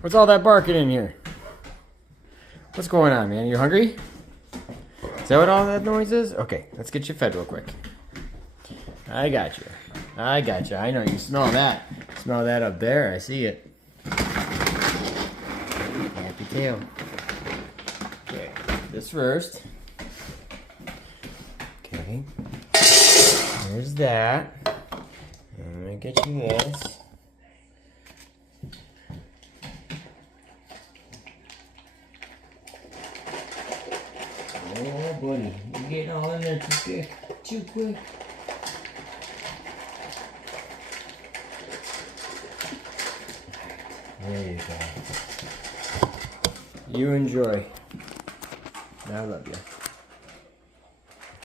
What's all that barking in here? What's going on, man? You hungry? Is that what all that noise is? Okay, let's get you fed real quick. I got you. I got you. I know you smell that. Smell that up there. I see it. Happy tail. Okay, this first. Okay. There's that. I'm gonna get you this. Oh, buddy. You're getting all in there too quick. Too quick. There you go. You enjoy. I love you.